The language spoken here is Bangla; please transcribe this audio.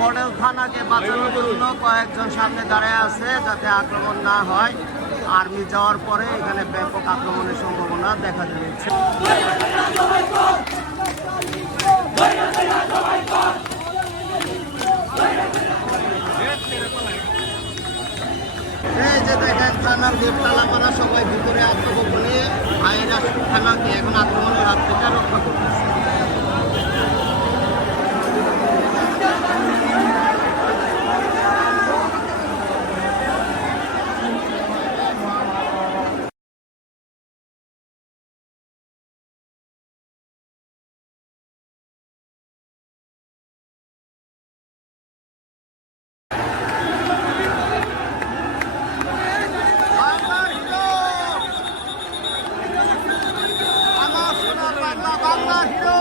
মডেল থানাকে বাঁচানোর জন্য কয়েকজন সামনে দাঁড়ায় আছে যাতে আক্রমণ না হয়। আর্মি যাওয়ার পরে এখানে ব্যাপক আক্রমণের সম্ভাবনা দেখা দিয়েছে। এই যে দেখেন, থানার গেট তালা মারা সবাই ভিতরে আত্মগোপনে ভাইয়েরা থানাকে বাংলার হিরো।